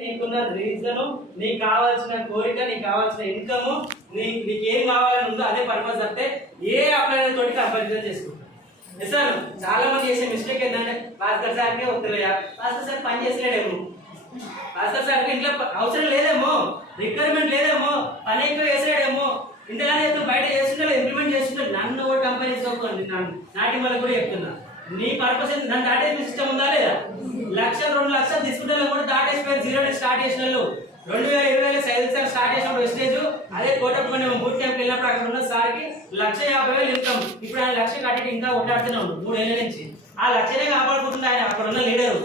నీకున్న రీజను, నీకు కావాల్సిన కోరిక, నీకు కావాల్సిన ఇన్కమ్, నీకేం కావాలని ఉందో అదే పర్పస్ అంటే ఏ అప్లైనర్ తోటి కంపారిజన్ చేసుకుంటాం. సార్ చాలా మంది చేసే మిస్టేక్ ఏంటంటే భాస్కర్ సార్కే వస్తున్నాయా, భాస్కర్ సార్ పని చేసలేడేమో, భాస్కర్ సార్కి ఇంట్లో అవసరం లేదేమో, రిక్వైర్మెంట్ లేదేమో, పని ఎక్కువ వేసాడేమో, ఇంతగానే బయట చేస్తుంటే ఇంప్లిమెంట్ చేస్తుంటే నన్ను కూడా కంపెనీ తీసుకోండి. నాటి వల్ల కూడా చెప్తున్నా, నీ పర్పస్ నన్ను దాటేసిన సిస్టమ్ ఉందా లేదా? 1,00,000 2 లక్షలు తీసుకుంటే కూడా దాటేసిపోయారు. 0 నుంచి స్టార్ట్ చేసిన వాళ్ళు 2020 సైజ్ సార్ స్టార్ట్ చేసినప్పుడు వెస్టేజ్ అదే కోటప్ప బూట్ క్యాంప్ వెళ్ళినప్పుడు అక్కడ ఉన్న సార్కి 1,50,000 ఇన్కమ్. ఇప్పుడు ఆయన 1,00,000 కట్టి ఇంకా కొట్టాడుతూనే ఉన్నాడు 3 ఏళ్ళ నుంచి. ఆ 1,00,000నే కాపాడుకుంటుంది ఆయన. అక్కడ ఉన్న లీడరు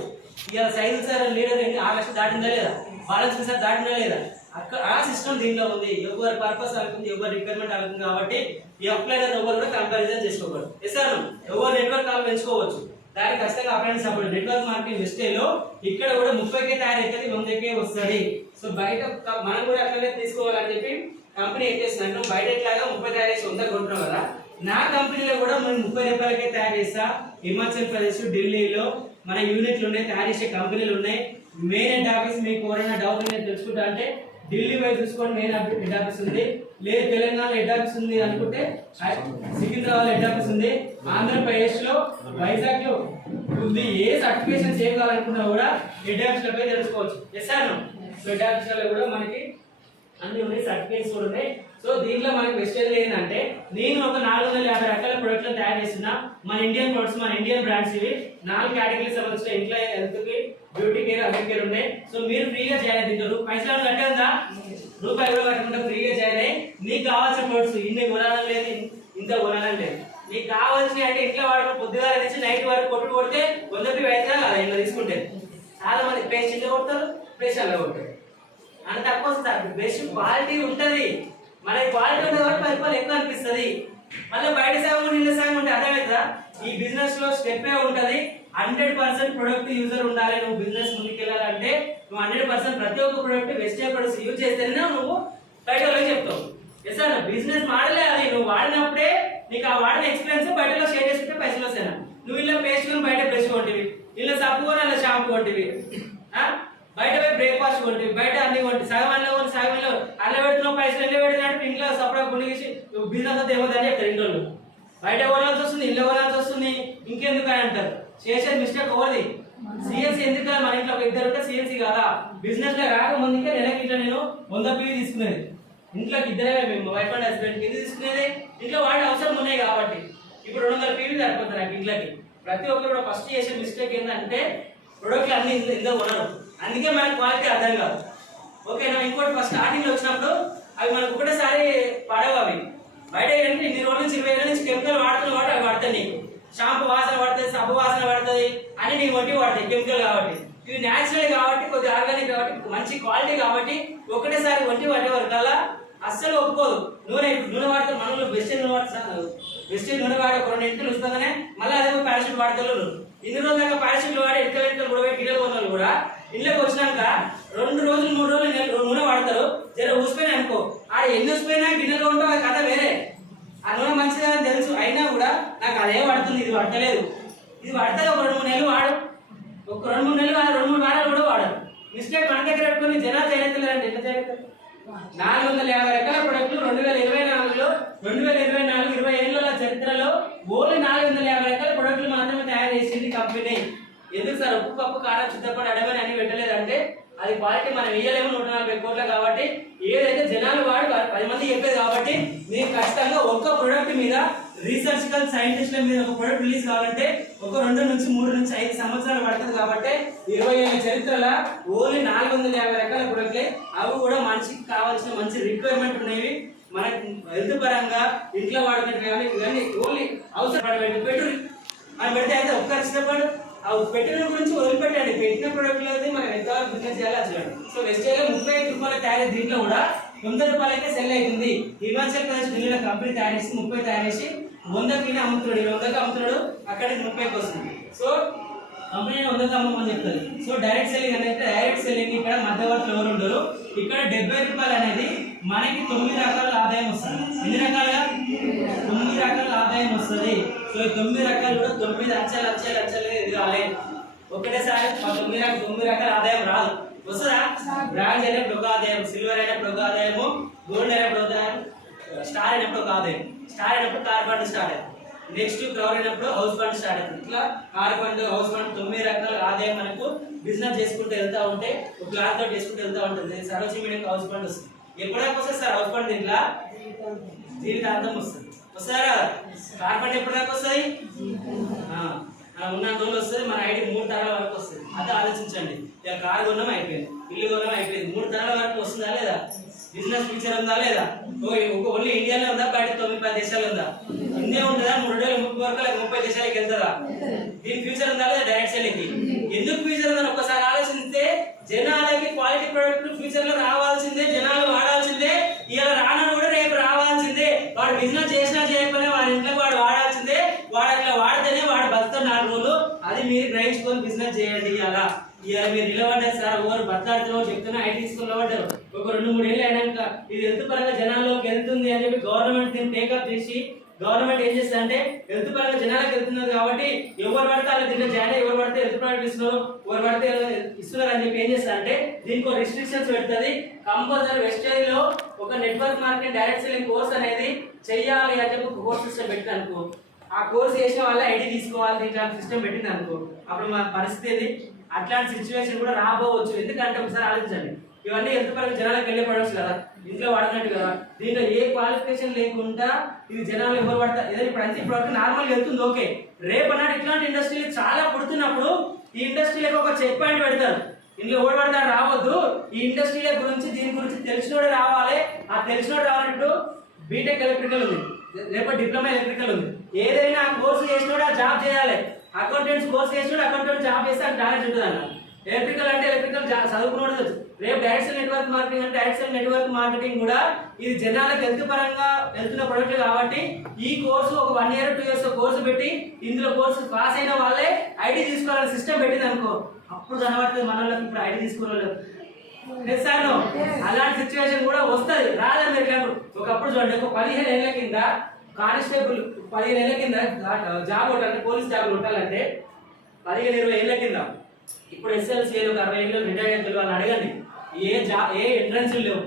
ఇవాళ సైజ్ సార్ లీడర్ 6 లక్షలు దాటిందా లేదా, బ్యాలెన్స్ సార్ దాటిందా లేదా? అక్కడ ఆ సిస్టమ్ దీంట్లో ఉంది. ఎవరి పర్పస్ అవుతుంది, ఎవరి రిక్వైర్మెంట్ అవుతుంది. కాబట్టి ఈ అప్లైనర్ ఎవరు కూడా కంపారిజన్ చేసుకోకూడదు. సార్ ఎవరు నెట్వర్క్ కాల్ పెంచుకోవచ్చు, దానికి ఖచ్చితంగా అప్లైనర్ సపోర్ట్. నెట్వర్క్ మార్కెటింగ్ వెస్టేజ్లో ఇక్కడ కూడా 30కే తయారైతుంది, 100కే వస్తుంది. సో బయట మనం కూడా అట్లనే తీసుకోవాలని చెప్పి కంపెనీ ఏం చేస్తున్నాను, బయట ఎట్లాగా 30 తయారు చేసి 100 కొంటున్నాం కదా, నా కంపెనీలో కూడా మనం 30 రూపాయలకే తయారు చేస్తా. హిమాచల్ ప్రదేశ్, ఢిల్లీలో మన యూనిట్లు ఉన్నాయి, తయారు చేసే కంపెనీలు ఉన్నాయి. మెయిన్ హెడ్ ఆఫీస్ మీకు ఎవరైనా డౌట్ నేను తెలుసుకుంటా అంటే ఢిల్లీ వైపు చూసుకోండి, మెయిన్ హెడ్ ఆఫీస్ ఉంది. లేదు తెలంగాణ హెడ్ ఆఫీస్ ఉంది అనుకుంటే సికింద్రాబాద్ హెడ్ ఆఫీస్ ఉంది. ఆంధ్రప్రదేశ్ లో వైజాగ్ లో ఉంది. ఏ సర్టిఫికేషన్ సేవ్ కావాలనుకున్నా కూడా హెడ్ ఆఫీస్ లో పోయి తెలుసుకోవచ్చు. హెడ్ ఆఫీస్ లో కూడా మనకి అన్ని ఉన్నాయి, సర్టిఫికేట్స్ కూడా ఉన్నాయి. సో దీంట్లో మనకి వెస్టేజ్ ఏంటంటే, నేను ఒక 450 రకాల ప్రొడక్ట్లను తయారు చేసిన మన ఇండియన్ ప్రొడక్ట్స్, మన ఇండియన్ బ్రాండ్స్. ఇవి 4 కేటగిరీకి సంబంధించిన ఇంట్లో హెల్త్ కి, బ్యూటీ కేర్, అదర్ కేర్ ఉన్నాయి. సో మీరు ఫ్రీగా జాయిన్ అవుతారు. పైసలు కట్టే ఉందా, రూపాయలు కూడా కట్టకుండా ఫ్రీగా జాయిన్ అయ్యి నీకు కావాల్సిన ప్రొడక్ట్స్ ఇన్ని కొనాలని లేదు, ఇంత కొనాలని లేదు. నీకు కావాల్సినవి అంటే ఇంట్లో వాడుకుని పొద్దుగాల నుంచి నైట్ వరకు కొట్టు కొడితే 100 రూపాయలు అవుతుందా కదా ఇంట్లో తీసుకుంటే. చాలా మంది పేస్ట్ ఇంట్లో కొడతారు, పేస్ట్ అలా కొడతారు, అంత తక్కువ వస్తుంది. బెస్ట్ క్వాలిటీ ఉంటుంది, మన క్వాలిటీ ఉంటుంది కాబట్టి 10 రూపాయలు ఎక్కువ అనిపిస్తుంది. మళ్ళీ బయట సాగు నీళ్ళ సాగు ఉంటే అర్థమవుతుందా? ఈ బిజినెస్ లో స్టెప్ ఉంటుంది. 100% ప్రొడక్ట్ యూజర్ ఉండాలి. నువ్వు బిజినెస్ ముందుకు వెళ్ళాలంటే నువ్వు 100% ప్రతి ఒక్క ప్రొడక్ట్ వెస్టేజ్ ప్రొడక్ట్స్ యూజ్ చేస్తేనే నువ్వు బయట వాళ్ళకి చెప్తావు. సార్ బిజినెస్ మోడలే అది. నువ్వు వాడినప్పుడే నీకు ఆ వాడిన ఎక్స్పీరియన్స్ బయటలో షేర్ చేసుకుంటే పైసలు వస్తాయి. నువ్వు ఇలా పేస్ట్ కొని బయట బ్రష్ కొంటివి, ఇలా సబ్బు కొని అలా షాంపూ కొంటివి, బయట పోయి బ్రేక్ఫాస్ట్ కొంటివి, బయట అన్ని కొంటి, సగం అన్న కొని సగం అల్ల పెడుతున్నావు, పైసలు ఎల్ల పెడుతున్నట్టు ఇంట్లో సపరేట్ గుండికి బిజినెస్ అంతా ఏమవుతుందని చెప్తారు. ఇంట్లో బయట కొనాల్సి వస్తుంది, ఇల్లు కొనాల్సి వస్తుంది, ఇంకెందుకు అని అంటారు. చేసే మిస్టేక్ ఎవరిది? సిఎన్సీ ఎందుకు? మన ఇంట్లో ఒక 2 ఉంటే సిఎన్సీ కదా. బిజినెస్ లో రాకముందుకే నెలకి ఇట్లా నేను 100 పీవీ తీసుకునేది. ఇంట్లోకి ఇద్దరే, మేము వైఫ్ అండ్ హస్బెండ్ కింద తీసుకునేది. ఇంట్లో వాడే అవసరం ఉన్నాయి కాబట్టి ఇప్పుడు 200 పీవీ సరిపోతుంది నాకు ఇంట్లోకి. ప్రతి ఒక్కరు కూడా ఫస్ట్ చేసే మిస్టేక్ ఏంటంటే ప్రొడక్ట్లు అన్ని ఇందులో కొనడం. అందుకే మనకు క్వాలిటీ అర్థం కాదు. ఓకేనా? ఇంకోటి ఫస్ట్ స్టార్టింగ్ లో వచ్చినప్పుడు అవి మనకు ఒకటేసారి పడవు. అవి బయట ఏంటంటే ఇన్ని రోజుల నుంచి 20 ఏళ్ళ నుంచి కెమికల్ వాడుతున్న వాటి అవి పడతాయి. నీకు షాంపూ వాసన పడుతుంది, సబ్బు వాసన పడుతుంది, అని నీ వంటి వాడతాయి కెమికల్ కాబట్టి. ఇవి న్యాచురల్ కాబట్టి, కొద్దిగా ఆర్గానిక్ కాబట్టి, మంచి క్వాలిటీ కాబట్టి ఒకటేసారి వంటి వరకల్లా అస్సలు ఒప్పుకోదు. నూనె వాడితే మనలో వెస్టేజ్ నూనె వాడతాను, వెస్టేజ్ నూనె వాడే 2 ఇంటికి ఉంచుతానే మళ్ళీ అదే పారాషూట్ వాడతారు. ఇన్ని రోజులు పారాషూట్లు వాడి ఇంట్లో కూడా గిన్నెలు కొన్న కూడా ఇంట్లోకి వచ్చినాక 2 రోజులు 3 రోజులు నూనె వాడతారు. జర ఊసిపోయినా అనుకో, ఆ ఎన్ని ఊసిపోయినా గిన్నెలో ఉంటావు, అది కథ వేరే. ఆ నూనె మంచిగా అని తెలుసు, అయినా కూడా నాకు అదే పడుతుంది, ఇది పడతలేదు. ఇది పడితే ఒక 2-3 నెలలు వాడు, ఒక 2-3 నెలలు 2-3 వారాలు కూడా వాడరు. మిస్టేక్ మన దగ్గర పెట్టుకుని జనాలు చేయలేదంటే ఎట్లా చేయగలుగుతారు? 450 రకాల ప్రొడక్ట్లు 2024లో 20 ఏళ్ళ చరిత్రలో ఓన్లీ 450 రకాల ప్రొడక్ట్లు మాత్రమే తయారు చేసింది కంపెనీ. ఎందుకు సార్ ఉప్పు, పప్పు, కారం, చుద్దపడి అడవని అని పెట్టలేదంటే అది క్వాలిటీ మనం వేయలేము 140 కోట్ల. కాబట్టి ఏదైతే జనాలు వాడు 10 మంది చెప్పేది కాబట్టి మీరు ఖచ్చితంగా ఒక్క ప్రొడక్ట్ మీద రీసెర్చికల్ సైంటిస్టుల మీద ఒక ప్రొడక్ట్ రిలీజ్ కావాలంటే ఒక 2 నుంచి 3 నుంచి 5 సంవత్సరాలు పడుతుంది. కాబట్టి 20 ఏళ్ళ చరిత్రలో ఓన్లీ 450 రకాల ప్రొడక్ట్లే. అవి కూడా మనిషికి కావాల్సిన మంచి రిక్వైర్మెంట్ ఉన్నాయి. మనకి హెల్త్ పరంగా ఇంట్లో వాడుతున్నట్టు కానీ ఇవన్నీ ఓన్లీ అవసరం పెట్టు అని పెడితే అయితే ఒక్కరి ఇష్టపడు పెట్టిన గురించి వదిలిపెట్టండి. పెట్టిన ప్రొడక్ట్లు అయితే మనం ఎంత బిజినెస్ చేయాలి చూడండి. సో వెస్టేజ్ 35 రూపాయల తయారీ, దీంట్లో కూడా 100 రూపాయలకే సెల్ అవుతుంది. హిమాచల్ ప్రదేశ్ ఢిల్లీలో కంపెనీ తయారు చేసి 30 తయారు చేసి 100కి అమ్ముతున్నాడు. 100కి అమ్ముతున్నాడు, అక్కడికి 30కి వస్తుంది. సో కంపెనీ 100కి అమ్మమని చెప్తుంది. సో డైరెక్ట్ సెల్లింగ్ అనేది, డైరెక్ట్ సెల్లింగ్ ఇక్కడ మధ్యవర్తులు ఎవరు ఉండరు. ఇక్కడ 70 రూపాయలు అనేది మనకి 9 రకాల ఆదాయం వస్తుంది. ఎన్ని రకాలుగా? 9 రకాల ఆదాయం వస్తుంది. సో ఈ 9 రకాలు కూడా 9 లక్షలు ఎదగాలి. ఒకటేసారి 9 రకాల ఆదాయం రాదు. వస్తుందా? బ్రాంజ్ అయినప్పుడు ఒక ఆదాయం, సిల్వర్ అయినప్పుడు ఒక ఆదాయము, గోల్డ్ అయినప్పుడు ఒక ఆదాయం, స్టార్ అయినప్పుడు ఒక ఆదాయం. స్టార్ అయినప్పుడు కార్ ఫండ్ స్టార్ట్ అవుతుంది. నెక్స్ట్ క్రౌడ్ అయినప్పుడు హౌస్ ఫండ్ స్టార్ట్ అవుతుంది. ఇట్లా కార్ ఫండ్, హౌస్ ఫండ్ 9 రకాల ఆదాయం మనకు బిజినెస్ చేసుకుంటూ వెళ్తా ఉంటే ఒక ప్లాన్ తోటి చేసుకుంటూ వెళ్తా ఉంటుంది. సరోజిని మీడియం హౌస్ ఫండ్ వస్తుంది. ఎప్పుడైనా వస్తుంది సార్ హౌస్ ఫండ్? దీంట్లో జీవితాంతం వస్తుంది. వస్తారా? కార్ ఫండ్ ఎప్పటిదాకా వస్తాయి? ఉన్న రోజులు వస్తుంది. మన ఐడి 3 తరాల వరకు వస్తుంది. అది ఆలోచించండి. ఇక కారు కొనం అయిపోయింది, ఇల్లు కొనం అయిపోయింది, 3 తరాల వరకు వస్తుందా లేదా? బిజినెస్ ఫ్యూచర్ ఉందా లేదా? ఓన్లీ ఇండియాలో ఉందా? బయట 9-10 దేశాలు ఉందా? ఇండియా ఉంటుందా? 330 వరకు 30 దేశాలకు వెళ్తుందా? దీని ఫ్యూచర్ ఉందా లేదా? డైరెక్ట్ సెల్లింగ్ ఎందుకు ఫ్యూచర్ ఉందని ఒక్కసారి ఆలోచిస్తే జనాలకి క్వాలిటీ ప్రొడక్ట్ ఫ్యూచర్ లో రావాల్సిందే, జనాలు వాడాల్సిందే. ఇలా రాను కూడా రేపు రావాల్సిందే. వాడు బిజినెస్ చేసినా చేయకపోయినా వాడి ఇంట్లో వాడు వాడాల్సిందే. వాడు అట్లా వాడితేనే వాడు బతుకుతాడు 4 రోజులు. అది మీరు గ్రహించుకొని బిజినెస్ చేయండి. ఇలా మీరు నిలబడ్డారు సార్, ఎవరు బతలాడుతున్నారో చెప్తున్నా ఐటీ తీసుకుని నిలబడ్డారు. ఒక 2-3 ఏళ్ళు అయినాక ఇది హెల్త్ పరంగా జనాల్లోకి వెళ్తుంది అని చెప్పి గవర్నమెంట్ దీన్ని టేకప్ చేసి గవర్నమెంట్ ఏం చేస్తుంది అంటే హెల్త్ పరంగా జనాలకు వెళ్తున్నారు కాబట్టి ఎవరు పడితే వాళ్ళు దీంట్లో జాయిన్ అయ్యి ఎవరు పడితే హెల్త్ ప్రొడక్ట్ ఇస్తున్నారు, ఎవరు పడితే ఇస్తున్నారు అని చెప్పి ఏం చేస్తారు అంటే దీనికి రిస్ట్రిక్షన్స్ పెడుతుంది. కంపల్సరీ వెస్టేజ్లో ఒక network market direct selling course అనేది చెయ్యాలి అని చెప్పి ఒక కోర్స్ సిస్టమ్ పెట్టింది అనుకో. ఆ కోర్స్ చేసిన వాళ్ళ ఐడి తీసుకోవాలి దీంట్లో సిస్టమ్ పెట్టింది అనుకో. అప్పుడు మన పరిస్థితి అట్లాంటి సిచ్యువేషన్ కూడా రాబోవచ్చు. ఎందుకంటే ఒకసారి ఆలోచించండి, ఇవన్నీ ఎంత పరంగా జనాలకు వెళ్ళే ప్రొడక్ట్స్ కదా, ఇంట్లో వాడినట్టు కదా. దీంట్లో ఏ క్వాలిఫికేషన్ లేకుండా ఇది జనాలు ఎవరు పడతారు? ఏదైనా ఇప్పుడు అంతే ప్రొడక్ట్ నార్మల్గా వెళ్తుంది ఓకే. రేపు అన్నాడు ఇట్లాంటి ఇండస్ట్రీలు చాలా పుడుతున్నప్పుడు ఈ ఇండస్ట్రీలకు ఒక చెక్ పాయింట్ పెడతారు. ఇంట్లో ఎవరు పడతారు రావద్దు, ఈ ఇండస్ట్రీల గురించి దీని గురించి తెలిసినోడే రావాలి. ఆ తెలిసినోడు రావాలంటూ బీటెక్ ఎలక్ట్రికల్ ఉంది, రేపు డిప్లొమా ఎలక్ట్రికల్ ఉంది. ఏదైనా కోర్సు చేసినోడు ఆ జాబ్ చేయాలి. అకౌంటెంట్స్ కోర్స్ చేసినోడు అకౌంటెంట్ జాబ్ చేస్తే అది నాలెడ్జ్ ఉంటుంది అన్న. ఎలక్ట్రికల్ అంటే ఎలక్ట్రికల్ చదువుకున్నాడు. రేపు డైరెక్ట్ సెల్ నెట్వర్క్ మార్కెటింగ్ అంటే డైరెక్ట్ సెల్ నెట్వర్క్ మార్కెటింగ్ కూడా ఇది జనాలకు హెల్త్ పరంగా వెళ్తున్న ప్రొడక్ట్ కాబట్టి ఈ కోర్సు ఒక 1 year 2 years కోర్సు పెట్టి ఇందులో కోర్సు పాస్ అయిన వాళ్ళే ఐడి తీసుకోవాలని సిస్టమ్ పెట్టింది అనుకో. అప్పుడు కనబడుతుంది మన వాళ్ళకి ఇప్పుడు ఐడి తీసుకోవాలి. అలాంటి సిచ్యువేషన్ కూడా వస్తుంది, రాదని మీరు కాదు. ఒకప్పుడు చూడండి, ఒక 15 ఏళ్ల కింద కానిస్టేబుల్ 15 ఏళ్ల కింద జాబ్ కొట్టాలంటే పోలీస్ జాబ్ కొట్టాలంటే 15-20 ఏళ్ల కింద. ఇప్పుడు ఎస్ఎల్సీ 60 ఏళ్ళు రిటైర్ అయితే వాళ్ళు అడగండి, ఏ ఎంట్రన్స్ లేవు,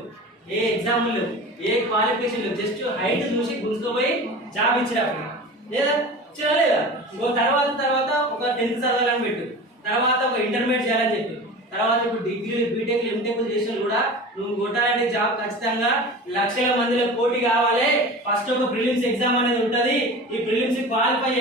ఏ ఎగ్జామ్ లేవు, ఏ క్వాలిఫికేషన్ లేవు. జస్ట్ హైట్ చూసి గుంజుకుపోయి జాబ్ ఇచ్చినప్పుడు లేదా చేయలేదా? ఇంకో తర్వాత ఒక 10th చదవాలని పెట్టు, తర్వాత ఒక ఇంటర్మీడియట్ చేయాలని చెప్పి, తర్వాత ఇప్పుడు డిగ్రీలు బీటెక్ ఎంటెక్ చేసిన కూడా నువ్వు కొట్టాలంటే జాబ్ ఖచ్చితంగా లక్షల మందిలో పోటీ కావాలి. ఫస్ట్ ఒక ప్రిలిమ్స్ ఎగ్జామ్ అనేది ఉంటుంది. ఈ ప్రిలిమ్స్ క్వాలిఫై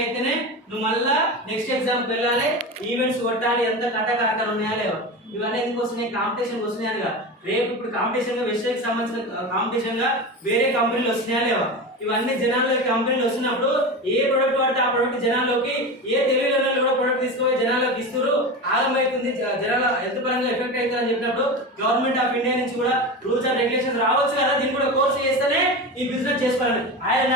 అయితేనే నువ్వు మళ్ళా నెక్స్ట్ ఎగ్జామ్కి వెళ్ళాలి. ఈవెంట్స్ కొట్టాలి. ఎంత కట్టకారకాలు ఉన్నాయా లేవా? ఇవన్నీ ఎందుకు వస్తున్నాయి? కాంపిటీషన్ వస్తున్నాయి కదా. రేపు ఇప్పుడు కాంపిటీషన్ గా వెస్టర్కి సంబంధించిన కాంపిటీషన్ గా వేరే కంపెనీలు వస్తున్నాయా లేవా? ఇవన్నీ జనాల్లోకి కంపెనీలు వస్తున్నప్పుడు ఏ ప్రొడక్ట్ వాడితే ఆ ప్రొడక్ట్ జనాల్లోకి, ఏ తెలివిలో కూడా ప్రొడక్ట్ తీసుకుపోయి జనాల్లోకి ఇస్తారు. ఆగమవుతుంది, జనాల హెల్త్ పరంగా ఎఫెక్ట్ అవుతుంది అని చెప్పినప్పుడు గవర్నమెంట్ ఆఫ్ ఇండియా నుంచి కూడా రూల్స్ అండ్ రెగ్యులేషన్స్ రావచ్చు కదా. దీన్ని కూడా కోర్స్ చేస్తేనే ఈ బిజినెస్ చేసుకోవాలని ఆయన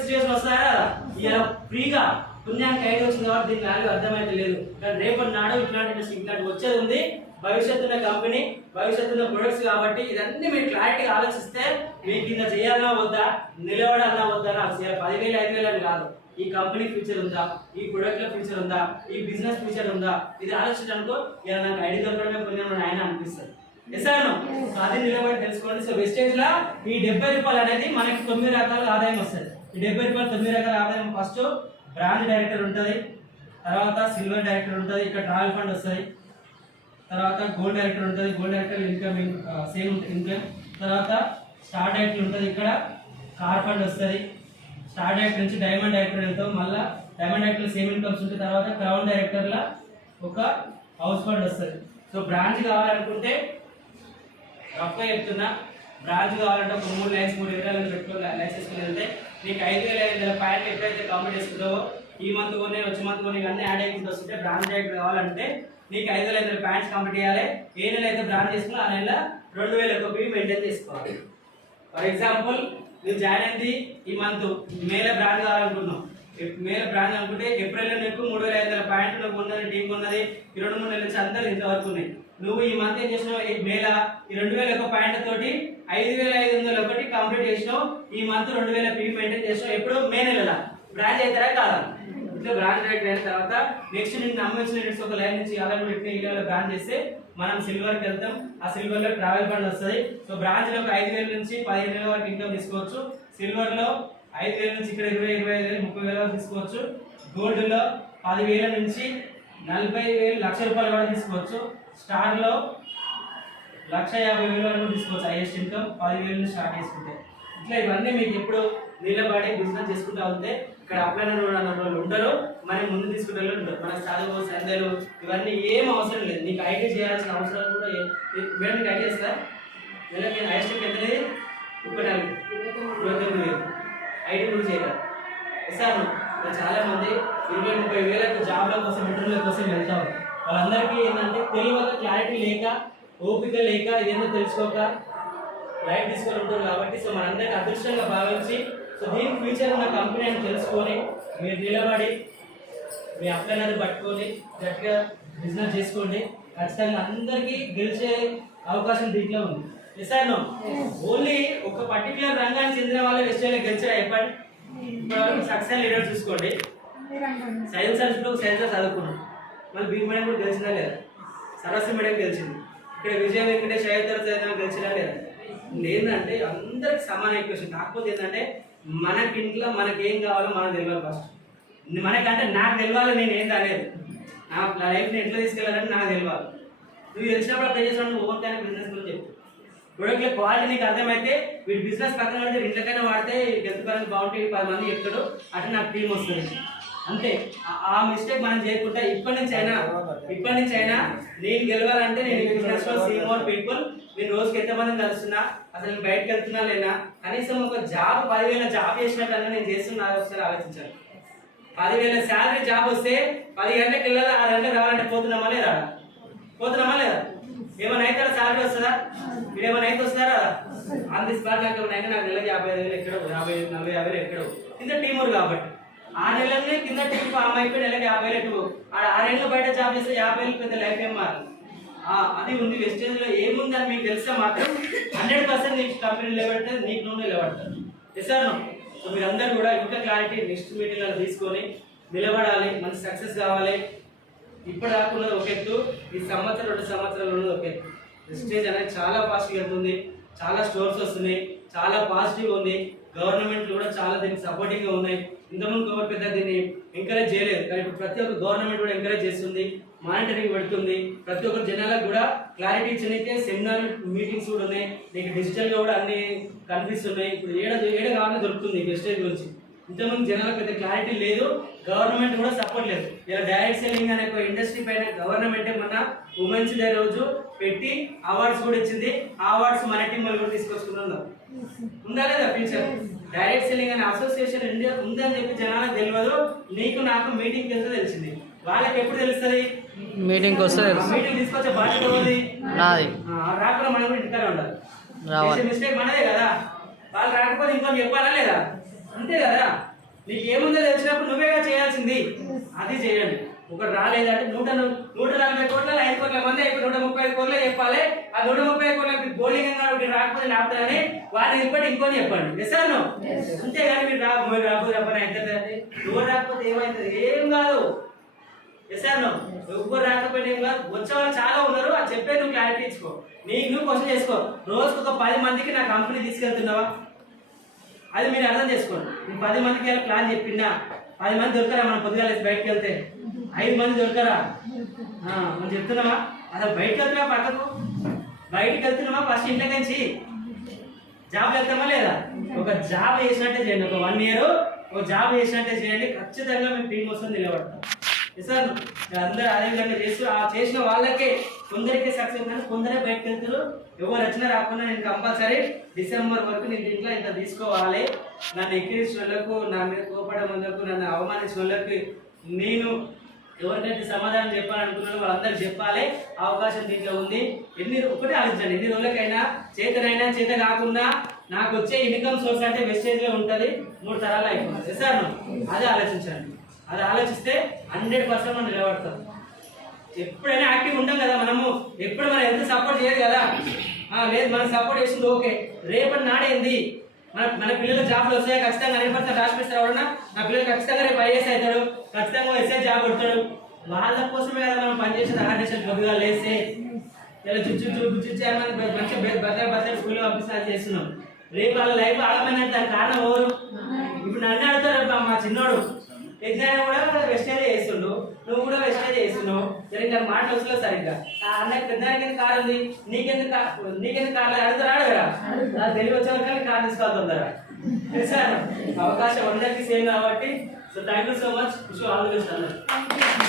సిచ్యువేషన్ వస్తారా కదా. ఇలా ఫ్రీగా పుణ్యానికి ఐడి వచ్చింది కాబట్టి దీని వాల్యూ అర్థమైతే లేదు. కానీ రేపటి నాడు ఇట్లాంటి వచ్చేది ఉంది. భవిష్యత్తున్న కంపెనీ, భవిష్యత్తున్న ప్రొడక్ట్స్ కాబట్టి ఇదన్నీ మీరు క్లారిటీగా ఆలోచిస్తే మీకు ఇంత చేయాలన్నా వద్దా, నిలబడాలన్నా వద్దా, 10,000 5,000 అని కాదు. ఈ కంపెనీ ఫ్యూచర్ ఉందా, ఈ ప్రొడక్ట్ లో ఫ్యూచర్ ఉందా, ఈ బిజినెస్ ఫ్యూచర్ ఉందా, ఇది ఆలోచించడానికో ఇలా నాకు ఐడి దొరకడమే పుణ్యం ఆయన అనిపిస్తుంది. ఎసాను అది నిలబడి తెలుసుకోండి. సో వెస్టేజ్ లా ఈ 70 రూపాయలు అనేది మనకి 9 రకాల ఆదాయం వస్తుంది. ఈ 70 రూపాయలు 9 రకాల ఆదాయం. ఫస్ట్ బ్రాంచ్ డైరెక్టర్ ఉంటుంది, తర్వాత సిల్వర్ డైరెక్టర్ ఉంటుంది, ఇక్కడ ట్రావెల్ ఫండ్ వస్తుంది, తర్వాత గోల్డ్ డైరెక్టర్ ఉంటుంది, gold director income same income, తర్వాత స్టార్ డైరెక్టర్ ఉంటుంది, ఇక్కడ కార్ ఫండ్ వస్తుంది. స్టార్ డైరెక్టర్ నుంచి డైమండ్ డైరెక్టర్ వెళ్తాం, మళ్ళీ డైమండ్ డైరెక్టర్ సేమ్ ఇన్కమ్స్ ఉంటుంది, తర్వాత క్రౌన్ డైరెక్టర్ల ఒక హౌస్ ఫండ్ వస్తుంది. సో బ్రాంచ్ కావాలనుకుంటే రఫ్గా చెప్తున్నా, బ్రాంచ్ కావాలంటే ఒక 3 లైన్స్ 3 ఎకరాలను పెట్టుకో లైన్స్ వేసుకుని వెళ్తే నీకు 5,500 ప్యాకెట్ ఎప్పుడైతే కంప్లీట్ చేసుకుంటావో ఈ మంత్ కొన్ని వచ్చే మంత్ కొన్ని అన్నీ యాడ్ అయిపోతుంది వస్తుంటే బ్రాంచ్ డైరెక్టర్ కావాలంటే నీకు 5,500 ప్యాంట్స్ కంప్లీట్ చేయాలి. ఏ నెల అయితే బ్రాంచ్ చేసుకున్నా ఆ నెల 2,000 రూపాయలు మెయింటైన్ చేసుకోవాలి. ఫర్ ఎగ్జాంపుల్ నువ్వు జాయిన్ అయింది ఈ మంత్ మేలో బ్రాంచ్ కావాలనుకున్నావు, మేలో బ్రాంచ్ అనుకుంటే ఏప్రిల్లో నీకు 3,500 ప్యాంట్లు నువ్వు ఉన్నది, టీం ఉన్నది, ఈ 2-3 నెలల నుంచి అందరూ ఇంతవరకు ఉన్నాయి. నువ్వు ఈ మంత్ ఏం చేసినావు, మేళ ఈ 2,000 ప్యాంట్ తోటి 5,500 ఒకటి కంప్లీట్ చేసినావు. ఈ మంత్ 2,000 పీ మెయింటైన్ చేసినావు. ఎప్పుడు మే నెలల బ్రాంచ్ అవుతారా కాదా? ఇంట్లో బ్రాంచ్ డైరెక్టర్ అయిన తర్వాత నెక్స్ట్ నేను నమ్మొచ్చిన యూనిట్స్ ఒక లైన్ నుంచి అలా పెట్టిన ఈ లెవెల్ బ్రాంచ్ చేస్తే మనం సిల్వర్కి వెళ్తాం. ఆ సిల్వర్ లో ట్రావెల్ ఫండ్ వస్తుంది. సో బ్రాంచ్ లో 5,000 నుంచి 15,000 వరకు ఇన్కమ్ తీసుకోవచ్చు. సిల్వర్ లో 5,000 నుంచి ఇక్కడ 20,000, 30,000 వరకు తీసుకోవచ్చు. గోల్డ్ లో 10,000 నుంచి 40,000, లక్ష రూపాయలు కూడా తీసుకోవచ్చు. స్టార్ లో 1,50,000 వరకు తీసుకోవచ్చు. హైయెస్ట్ ఇన్కమ్ 10,000 నుంచి స్టార్ట్ చేసుకుంటే. ఇట్లా ఇవన్నీ మీకు ఎప్పుడు నిలబడి బిజినెస్ చేసుకుంటా ఉంటే ఇక్కడ అప్లైనర్ వాళ్ళు ఉండరు, మనం ముందు తీసుకుంటే ఉంటారు. మన చదువు సందేలు ఇవన్నీ ఏం అవసరం లేదు. నీకు ఐటీ చేయాల్సిన అవసరం కూడా మేడం నీకు ఐటీ చేస్తా నెలకి హైయెస్ట్ ఎంత 29,000 ఐటీ కూడా చేయగలరు. సార్ చాలా మంది 20-30,000 జాబ్ల కోసం ఇంటర్వ్యూల కోసం వెళ్తారు. వాళ్ళందరికీ ఏంటంటే తెలియక క్లారిటీ లేక ఓపిక లేక ఇదేందో తెలుసుకోక లైఫ్ తీసుకొని ఉంటారు కాబట్టి సో మనందరికీ అదృష్టంగా భావించి సో దీని ఫ్యూచర్ ఉన్న కంపెనీ అని తెలుసుకొని మీరు నిలబడి మీ అప్లైనర్ పట్టుకొని గట్టిగా బిజినెస్ చేసుకోండి. ఖచ్చితంగా అందరికీ గెలిచే అవకాశం దీంట్లో ఉంది. Yes or no? ఓన్లీ ఒక పర్టికులర్ రంగానికి చెందిన వాళ్ళే వెస్టేజ్లో గెలిచారు అయిపోయి ఇప్పుడు సక్సెస్ లీడర్ చూసుకోండి. సైన్స్ సబ్జెక్ట్లో సైన్స్ చదువుకున్నాం, మళ్ళీ బీ మీడియం కూడా గెలిచిందా లేదా? సరస్వతి మీడియం గెలిచింది. ఇక్కడ విజయ వెంకటేష్ అయ్యర్ గెలిచినా లేదా? ఏంటంటే అందరికి సమాన ఈక్వేషన్. కాకపోతే ఏంటంటే మనకి ఇంట్లో మనకేం కావాలో మనం తెలియాలి ఫస్ట్. మనకంటే నాకు తెలియాలి నేను ఏంటి అనేది, నా లైఫ్ని ఎట్లా తీసుకెళ్ళాలంటే నాకు తెలియాలి. నువ్వు తెలిసినప్పుడు అప్లై చేసినప్పుడు ఓన్ కానీ బిజినెస్ గురించి చెప్పు. ప్రొడక్ట్ల క్వాలిటీ నీకు అర్థమైతే వీటి బిజినెస్ పక్కన పడితే ఇంట్లోకైనా వాడితే హెల్త్ పరంగా బాగుంటుంది, 10 మంది చెప్తాడు అట్లా నాకు టీం వస్తుంది. అంతే. ఆ మిస్టేక్ మనం చేయకుండా ఇప్పటి నుంచి అయినా నేను గెలవాలంటే నేను బిజినెస్ లో సీ మోర్ పీపుల్. నేను రోజుకి ఎంతమందిని కలుస్తున్నా, అసలు నేను బయటకు వెళ్తున్నా లేనా, కనీసం ఒక జాబ్ 10,000 జాబ్ చేసినట్టు నేను చేస్తున్నా ఒకసారి ఆలోచించాను. 10,000 శాలరీ జాబ్ వస్తే 10 గంటలకు వెళ్ళాలి, 6 గంటలకు రావాలంటే పోతున్నామా లేదా? ఏమైనా అయితే శాలరీ వస్తుందా? మీరు ఏమైనా అయితే వస్తుందా రాదా? అంత స్పాట్ నాకు ఏమైనా నాకు నెలకి 55,000 ఎక్కడో, 50,000 ఎక్కడో కింద టీమూరు కాబట్టి 6 నెలలనే కింద టీం ఫామ్ అయిపోయి నెలకి 50,000. 6 ఏళ్ళు బయట జాబ్ చేస్తే 50,000 పెద్ద లైఫ్ ఏం మారు. అది ఉంది. వెస్టేజ్ లో ఏముంది అని మీకు తెలిస్తే మాత్రం 100% నీకు కంపెనీ నిలబెడతారు, నీకు నువ్వు నిలబడతారు. Yes or no? సో మీరందరూ కూడా ఇంకా క్లారిటీ నెక్స్ట్ మీటింగ్లో తీసుకొని నిలబడాలి, మంచి సక్సెస్ కావాలి. ఇప్పుడు రాకున్నది ఒక ఎత్తు, ఈ సంవత్సరం 2 సంవత్సరాలు ఉన్నది ఒక ఎత్తు. వెస్టేజ్ అనేది చాలా ఫాస్ట్గా వెళ్తుంది, చాలా స్టోర్స్ వస్తున్నాయి, చాలా పాజిటివ్ ఉంది. గవర్నమెంట్ కూడా చాలా దీనికి సపోర్టింగ్గా ఉన్నాయి. ఇంతకుముందు గవర్నమెంట్ పెద్ద దీన్ని ఎంకరేజ్ చేయలేదు, కానీ ఇప్పుడు ప్రతి ఒక్క గవర్నమెంట్ కూడా ఎంకరేజ్ చేస్తుంది, మానిటరింగ్ పెడుతుంది. ప్రతి ఒక్క జనాలకు కూడా క్లారిటీ ఇచ్చడానికి సెమినార్ మీటింగ్స్ కూడా ఉన్నాయి. నీకు డిజిటల్గా కూడా అన్ని కనిపిస్తున్నాయి. ఇప్పుడు ఏడ కావాలని దొరుకుతుంది వెస్టేజ్ గురించి. ఇంతకుముందు జనాలకు పెద్ద క్లారిటీ లేదు, గవర్నమెంట్ కూడా సపోర్ట్ లేదు. ఇలా డైరెక్ట్ సెల్లింగ్ అనే ఒక ఇండస్ట్రీ పైన గవర్నమెంటే మన ఉమెన్స్ డే రోజు పెట్టి అవార్డ్స్ కూడా ఇచ్చింది. ఆ అవార్డ్స్ మన టీం వాళ్ళు కూడా తీసుకొచ్చుకున్నాం. ఉందా లేదా ఫ్యూచర్? డైరెక్ట్ సెల్లింగ్ అనే అసోసియేషన్ ఇండియా ఉందని చెప్పి జనాలకు తెలియదు. నీకు నాకు మీటింగ్కి వెళ్తే తెలిసింది. వాళ్ళకి ఎప్పుడు తెలుస్తుంది? మీటింగ్ వస్తే మీటింగ్ తీసుకొచ్చే బాధ్యత ఉంది నాది. రాకుండా మనం కూడా ఇంటికానే ఉండాలి. మిస్టేక్ మనదే కదా. వాళ్ళు రాకపోతే ఇంకొని చెప్పాలా లేదా? అంతే కదా. నీకు ఏముందో తెలిసినప్పుడు నువ్వేగా చేయాల్సింది, అది చేయండి. ఒకటి రాలేదంటే 140 కోట్ల 5 కోట్ల మంది అయిపోయి 135 కోట్లే చెప్పాలి. ఆ 135 కోట్ల బౌలింగ్ రాకపోతే ఆపుతారని వాడిని ఇప్పటి ఇంకొని చెప్పండి. ఎస్ఆర్ను అంతేగాని మీరు రాకపోతే చెప్పని అవుతుంది. ఎవరు రాకపోతే ఏమవుతుంది? ఏం కాదు. ఎస్ఆర్ను ఎవరు రాకపోయినా ఏం కాదు. వచ్చే వాళ్ళు చాలా ఉన్నారు, అది చెప్పే నువ్వు క్లారిటీ ఇచ్చుకో. నీకు నువ్వు క్వశ్చన్ చేసుకో. రోజుకు ఒక 10 మందికి నా కంపెనీ తీసుకెళ్తున్నావా, అది మీరు అర్థం చేసుకోండి. నేను 10 మందికి వెళ్ళి ప్లాన్ చెప్పినా 10 మంది దొరకరా? మనం పొద్దుగా బయటకు వెళ్తే 5 మంది దొరకరా? మనం చెప్తున్నామా? అసలు బయటకు వెళ్తున్నావా? పక్కకు బయటకు వెళ్తున్నామా? ఫస్ట్ ఇంట్లో నుంచి జాబ్ వెళ్తామా లేదా? ఒక జాబ్ చేసినట్టే చేయండి. ఒక 1 ఇయర్ ఒక జాబ్ చేసినట్టే చేయండి. ఖచ్చితంగా మేము టీం వస్తుంది నిలబడతాం. సార్ అందరూ అదే విధంగా చేస్తూ ఆ చేసిన వాళ్ళకే కొందరికే సక్సెస్ కానీ కొందరే బయటకు వెళ్తారు. ఎవరు వచ్చినా రాకుండా నేను కంపల్సరీ డిసెంబర్ వరకు నేను ఇంట్లో ఇంత తీసుకోవాలి. నన్ను ఎక్కిరించిన వాళ్ళకు, నా మీద కోపడే వాళ్ళకు, నన్ను అవమానించిన వాళ్ళకి నేను ఎవరికైతే సమాధానం చెప్పాలనుకున్నారో వాళ్ళందరూ చెప్పాలి. అవకాశం దీంట్లో ఉంది. ఒకటే ఆలోచించండి, ఎన్ని రోజులకైనా చేతనైనా చేత కాకుండా నాకు వచ్చే ఇన్కమ్ సోర్స్ అంటే వెస్టేజ్లో ఉంటుంది. 3 తరాలు అయిపోతుంది. సార్ అదే ఆలోచించండి. అది ఆలోచిస్తే 100% మనం నిలబడతాం. ఎప్పుడైనా యాక్టివ్ ఉంటాం కదా మనము. ఎప్పుడు మనం ఎంత సపోర్ట్ చేయదు కదా. లేదు మనం సపోర్ట్ చేసింది ఓకే. రేపటి నాడేంది మన పిల్లలు జాబ్లు వస్తాయి ఖచ్చితంగా 100% రాసి పెడతారు ఎవరన్నా నా పిల్లలు ఖచ్చితంగా రేపు ఐఏఎస్ అవుతాడు ఖచ్చితంగా ఎస్ఐ జాబ్ కొడతాడు వాళ్ళ కోసమే కదా మనం పనిచేసేది ఆర్గనైజేషన్ పొద్దుగా లేస్తే ఇలా గుర్తించామని మంచిగా బద్దలు స్కూల్లో పంపిస్తా చేస్తున్నాం రేపు వాళ్ళ లైఫ్ ఆగమైనట్టు దానికి కారణం ఎవరు ఇప్పుడు నన్ను అడుగుతారు మా చిన్నోడు ఎగ్జామ్ కూడా వెస్టేజ్ చేస్తుండు నువ్వు కూడా వెస్టేజ్ చేస్తున్నావు సరిగ్గా మాటలు వస్తలేదు సరిగ్గా అన్నకి పెద్దానికి ఎందుకు కారు ఉంది నీకెందుకు కారు అడుగుతారు కదా తెలివి వచ్చే వరకు కారు తీసుకోవాలరా సార్ అవకాశం అందరికీ సేమ్ కాబట్టి so thank you so much all the best అన్నారు